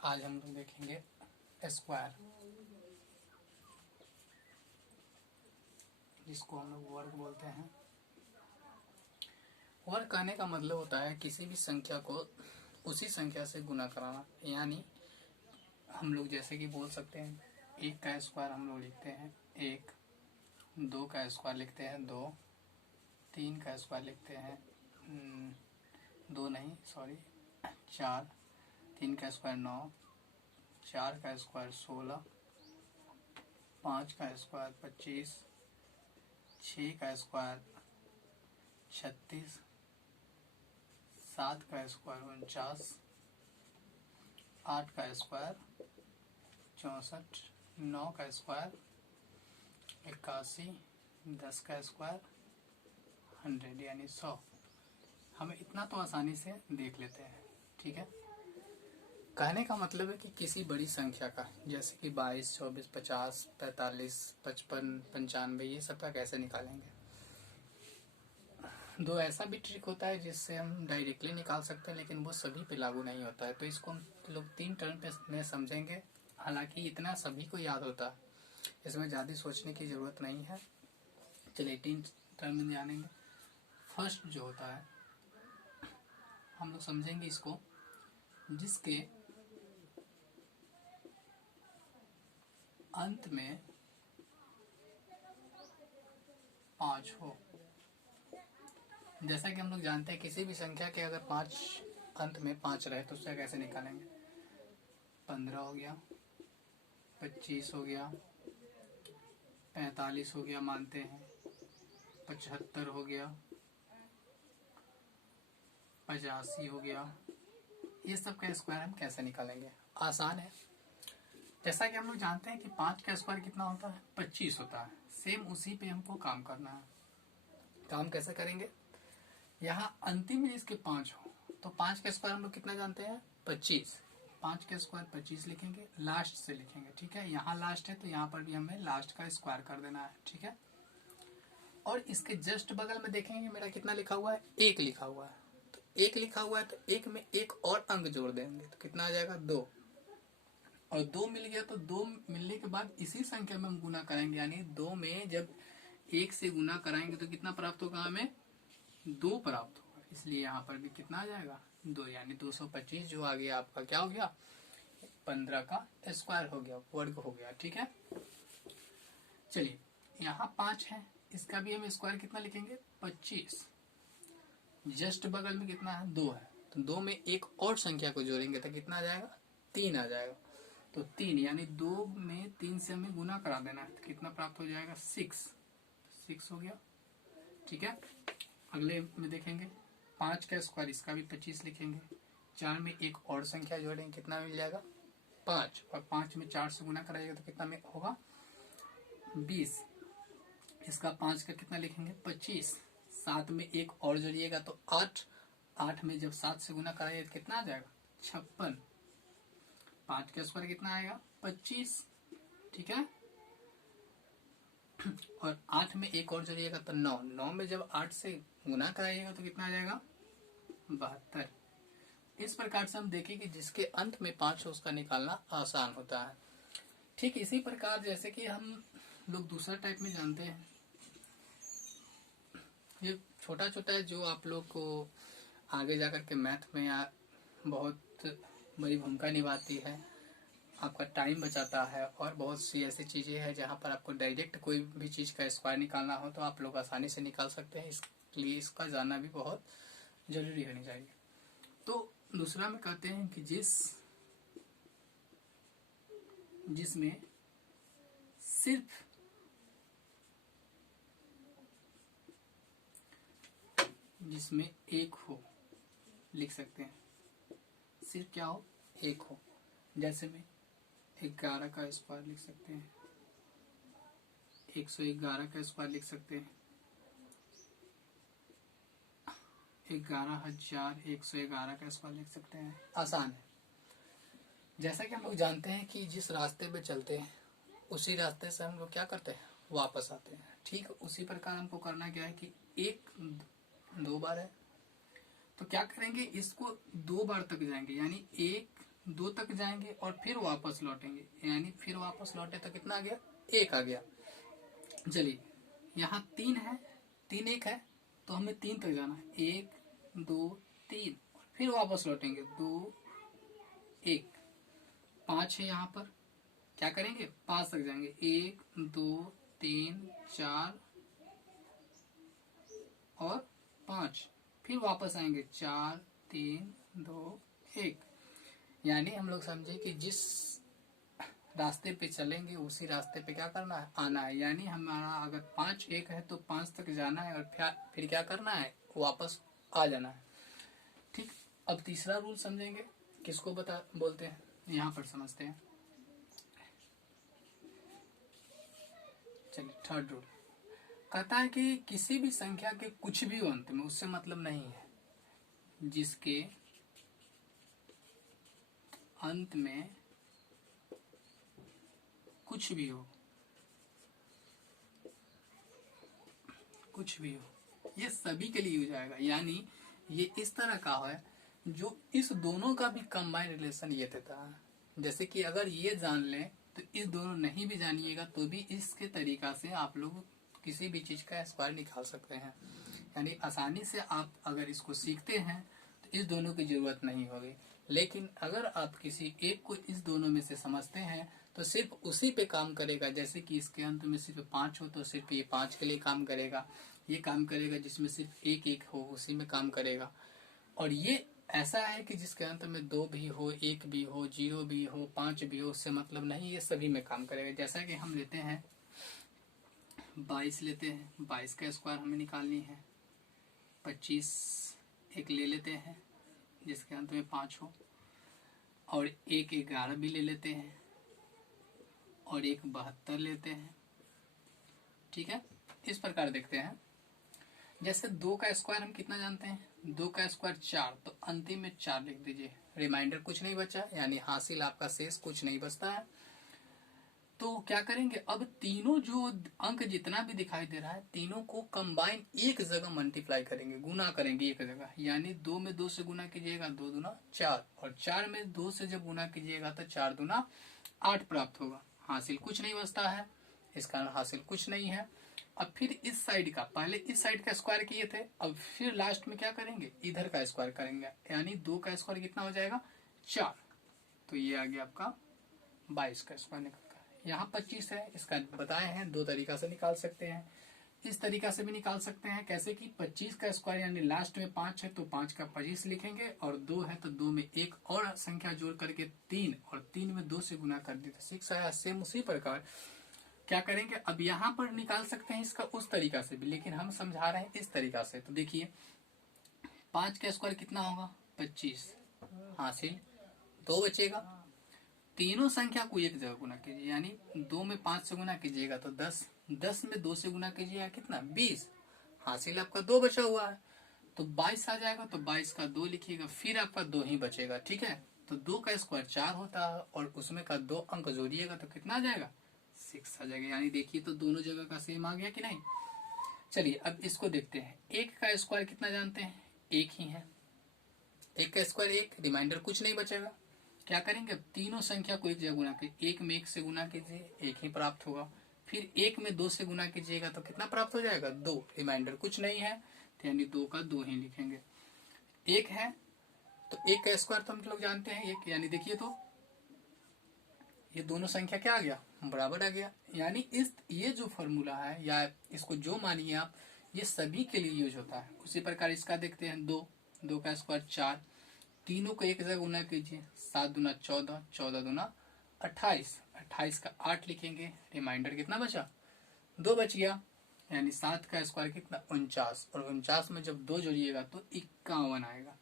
आज हम लोग देखेंगे स्क्वायर, जिसको हम लोग वर्ग बोलते हैं। वर्ग कहने का मतलब होता है किसी भी संख्या को उसी संख्या से गुना कराना। यानी हम लोग जैसे कि बोल सकते हैं 1 का स्क्वायर हम लोग लिखते हैं 1, 2 का स्क्वायर लिखते हैं 2, 3 का स्क्वायर लिखते हैं 4, 3 का स्क्वायर 9, 4 का स्क्वायर 16, 5 का स्क्वायर 25, 6 का स्क्वायर 36, 7 का स्क्वायर 49, 8 का स्क्वायर 64, 9 का स्क्वायर 81, 10 का स्क्वायर 100 यानी 100। हमें इतना तो आसानी से देख लेते हैं, ठीक है। कहने का मतलब है कि किसी बड़ी संख्या का, जैसे कि 22, 24, 50, 45, 55, 95, ये सब का कैसे निकालेंगे। दो ऐसा भी ट्रिक होता है जिससे हम डायरेक्टली निकाल सकते हैं, लेकिन वो सभी पे लागू नहीं होता है। तो इसको हम लोग 3 टर्म पे में समझेंगे। हालांकि इतना सभी को याद होता है, इसमें ज़्यादा सोचने की ज़रूरत नहीं है। चलिए 3 टर्म में जानेंगे। फर्स्ट जो होता है हम लोग समझेंगे इसको, जिसके अंत में 5 हो। जैसा कि हम लोग जानते हैं किसी भी संख्या के अगर 5 अंत में 5 रहे तो उससे कैसे निकालेंगे। 15 हो गया, 25 हो गया, 45 हो गया मानते हैं, 75 हो गया, 85 हो गया। ये सब का स्क्वायर हम कैसे निकालेंगे, आसान है। जैसा कि हम लोग जानते हैं कि 5 का स्क्वायर कितना होता है, 25 होता है। सेम उसी पे हमको काम करना है। काम कैसे करेंगे, यहाँ अंतिम में इसके 5 हो तो 5 का स्क्वायर हम लोग कितना जानते हैं, 25। 5 का स्क्वायर 25 लिखेंगे, लास्ट से लिखेंगे, ठीक है। यहाँ लास्ट है तो यहाँ पर भी हमें लास्ट का स्क्वायर कर देना है, ठीक है। और इसके जस्ट बगल में देखेंगे मेरा कितना लिखा हुआ है, 1 लिखा हुआ है। तो 1 लिखा हुआ है तो 1 में एक और अंक जोड़ देंगे तो कितना आ जाएगा, 2। और 2 मिल गया तो 2 मिलने के बाद इसी संख्या में हम गुना करेंगे। यानी 2 में जब 1 से गुना कराएंगे तो कितना प्राप्त होगा, हमें 2 प्राप्त होगा। इसलिए यहाँ पर भी कितना आ जाएगा, 2। यानी 225 जो आ गया आपका क्या हो गया, 15 का स्क्वायर हो गया, वर्ग हो गया, ठीक है। चलिए यहाँ 5 है, इसका भी हम स्क्वायर कितना लिखेंगे, 25। जस्ट बगल में कितना है, 2 है तो 2 में एक और संख्या को जोड़ेंगे तो कितना आ जाएगा, 3 आ जाएगा। तो 3 यानी 2 में 3 से हमें गुना करा देना है तो कितना प्राप्त हो जाएगा, 6 हो गया, ठीक है। अगले में देखेंगे 5 का स्क्वायर, इसका भी 25 लिखेंगे। 4 में एक और संख्या जोड़ेंगे, कितना मिल जाएगा, 5। और 5 में 4 से गुना कराइएगा तो कितना में होगा, 20। इसका 5 का कितना लिखेंगे, 25। 7 में एक और जोड़िएगा तो 8। 8 में जब 7 से गुना कराइएगा तो कितना आ जाएगा, 56। 5 का स्क्वायर कितना आएगा, 25, ठीक है। और 8 में एक और जोड़िएगा तो 9। 9 में जब 8 से गुना कराइएगा तो कितना आ जाएगा, 72। इस प्रकार से हम देखें कि जिसके अंत में 5 हो उसका निकालना आसान होता है। ठीक इसी प्रकार जैसे कि हम लोग दूसरा टाइप में जानते हैं, ये छोटा छोटा है जो आप लोग को आगे जाकर के मैथ में बहुत बड़ी भूमिका निभाती है, आपका टाइम बचाता है। और बहुत सी ऐसी चीज़ें हैं जहाँ पर आपको डायरेक्ट कोई भी चीज़ का स्क्वायर निकालना हो तो आप लोग आसानी से निकाल सकते हैं। इसलिए इसका जानना भी बहुत जरूरी होनी चाहिए। तो दूसरा में कहते हैं कि जिसमें सिर्फ जिसमें 1 हो, लिख सकते हैं सिर्फ क्या हो, 1 हो। जैसे में 11 का स्क्वायर लिख सकते हैं, 111 का स्क्वायर लिख सकते हैं, 11,111 का स्क्वायर लिख सकते हैं, आसान है। जैसा कि हम लोग जानते हैं कि जिस रास्ते पे चलते हैं उसी रास्ते से हम लोग क्या करते हैं, वापस आते हैं। ठीक उसी प्रकार हमको करना क्या है कि 1 2 बार है तो क्या करेंगे, इसको 2 बार तक जाएंगे। यानी 1 2 तक जाएंगे और फिर वापस लौटेंगे, यानी फिर वापस लौटे तो कितना आ गया, 1 आ गया। चलिए यहाँ 3 है, 3 1 है, तो हमें 3 तक जाना है, 1 2 3 और फिर वापस लौटेंगे, 2 1। 5 है यहाँ पर, क्या करेंगे, 5 तक जाएंगे, 1 2 3 4 और 5, फिर वापस आएंगे, 4 3 2 1। यानी हम लोग समझे कि जिस रास्ते पे चलेंगे उसी रास्ते पे क्या करना है, आना है। यानी हमारा अगर 5 1 है तो 5 तक जाना है और फिर क्या करना है, वापस आ जाना है। ठीक, अब तीसरा रूल समझेंगे, किसको बोलते हैं, यहाँ पर समझते हैं। चलिए थर्ड रूल कहता है कि किसी भी संख्या के कुछ भी हो अंत में, उससे मतलब नहीं है, जिसके अंत में कुछ भी हो, कुछ भी हो, ये सभी के लिए हो जाएगा। यानी ये इस तरह का है जो इस दोनों का भी कंबाइन रिलेशन ये देता है। जैसे कि अगर ये जान लें तो इस दोनों नहीं भी जानिएगा तो भी इसके तरीका से आप लोग किसी भी चीज का स्क्वायर निकाल सकते हैं। यानी आसानी से आप अगर इसको सीखते हैं तो इस दोनों की जरूरत नहीं होगी। लेकिन अगर आप किसी एक को इस दोनों में से समझते हैं तो सिर्फ उसी पे काम करेगा। जैसे कि इसके अंत में सिर्फ 5 हो तो सिर्फ ये 5 के लिए काम करेगा, ये काम करेगा। जिसमें सिर्फ 1 1 हो उसी में काम करेगा। और ये ऐसा है कि जिसके अंत में 2 भी हो, 1 भी हो, 0 भी हो, 5 भी हो, उससे मतलब नहीं, ये सभी में काम करेगा। जैसा कि हम लेते हैं 22 लेते हैं, 22 का स्क्वायर हमें निकालनी है। 25 एक ले लेते हैं जिसके अंत में 5 हो, और 1 11 भी ले लेते हैं, और 1 72 लेते हैं। ठीक है, इस प्रकार देखते हैं। जैसे 2 का स्क्वायर हम कितना जानते हैं, 2 का स्क्वायर 4, तो अंतिम में 4 लिख दीजिए, रिमाइंडर कुछ नहीं बचा, यानी हासिल आपका शेष कुछ नहीं बचता है। तो क्या करेंगे, अब तीनों जो अंक जितना भी दिखाई दे रहा है, तीनों को कंबाइन एक जगह मल्टीप्लाई करेंगे, गुना करेंगे एक जगह। यानी 2 में 2 से गुना कीजिएगा, 2 दूना 4, और 4 में 2 से जब गुना कीजिएगा तो 4 दूना 8 प्राप्त होगा। हासिल कुछ नहीं बचता है, इस कारण हासिल कुछ नहीं है। अब फिर इस साइड का, पहले इस साइड का स्क्वायर किए थे, अब फिर लास्ट में क्या करेंगे, इधर का स्क्वायर करेंगे। यानी 2 का स्क्वायर कितना हो जाएगा, 4। तो ये आ गया आपका 22 का स्क्वायर निकल कर। यहाँ 25 है, इसका बताए हैं 2 तरीका से निकाल सकते हैं। इस तरीका से भी निकाल सकते हैं, कैसे कि 25 का स्क्वायर यानी लास्ट में 5 है तो 5 का 25 लिखेंगे, और 2 है तो 2 में एक और संख्या जोड़ करके 3, और 3 में 2 से गुना कर दिए तो 6 आया। सेम उसी प्रकार क्या करेंगे, अब यहाँ पर निकाल सकते हैं इसका उस तरीका से भी, लेकिन हम समझा रहे हैं इस तरीका से। तो देखिए 5 का स्क्वायर कितना होगा, 25, हासिल 2 बचेगा। तीनों संख्या को एक जगह गुना कीजिए, यानी 2 में 5 से गुना कीजिएगा तो 10, 10 में 2 से गुना कीजिएगा कितना, 20, हासिल आपका 2 बचा हुआ है तो 22 आ जाएगा। तो 22 का 2 लिखिएगा, फिर आपका 2 ही बचेगा। ठीक है, तो 2 का स्क्वायर 4 होता है, और उसमें का 2 अंक जोड़िएगा तो कितना आ जाएगा, 6 आ जाएगा। यानी देखिए तो दोनों जगह का सेम आ गया कि नहीं। चलिए अब इसको देखते हैं। 1 का स्क्वायर कितना जानते हैं, 1 ही है। 1 का स्क्वायर 1, रिमाइंडर कुछ नहीं बचेगा। क्या करेंगे, तीनों संख्या को एक जगह गुना कीजिए, 1 में 1 से गुना कीजिए, 1 ही प्राप्त होगा। फिर 1 में 2 से गुना कीजिएगा तो कितना प्राप्त हो जाएगा, 2, रिमाइंडर कुछ नहीं है तो यानी 2 का 2 ही लिखेंगे। 1 है तो 1 का स्क्वायर तो हम लोग जानते हैं 1, यानी देखिए तो ये दोनों संख्या क्या आ गया, बराबर आ गया। यानी ये जो फॉर्मूला है, या इसको जो मानिए आप, ये सभी के लिए यूज होता है। उसी प्रकार इसका देखते हैं, 2 का स्क्वायर 4, तीनों को एक जगह गुना कीजिए, 7 दूना 14, 14 दूना 28, 28 का 8 लिखेंगे, रिमाइंडर कितना बचा, 2 बच गया। यानी 7 का स्क्वायर कितना, 49, और 49 में जब 2 जोड़िएगा तो 51 आएगा।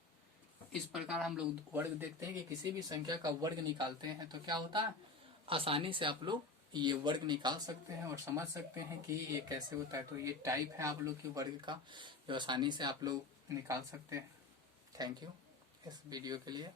इस प्रकार हम लोग वर्ग देखते हैं कि किसी भी संख्या का वर्ग निकालते हैं तो क्या होता है, आसानी से आप लोग ये वर्ग निकाल सकते हैं और समझ सकते हैं कि ये कैसे होता है। तो ये टाइप है आप लोग के वर्ग का, जो आसानी से आप लोग निकाल सकते हैं। थैंक यू इस वीडियो के लिए।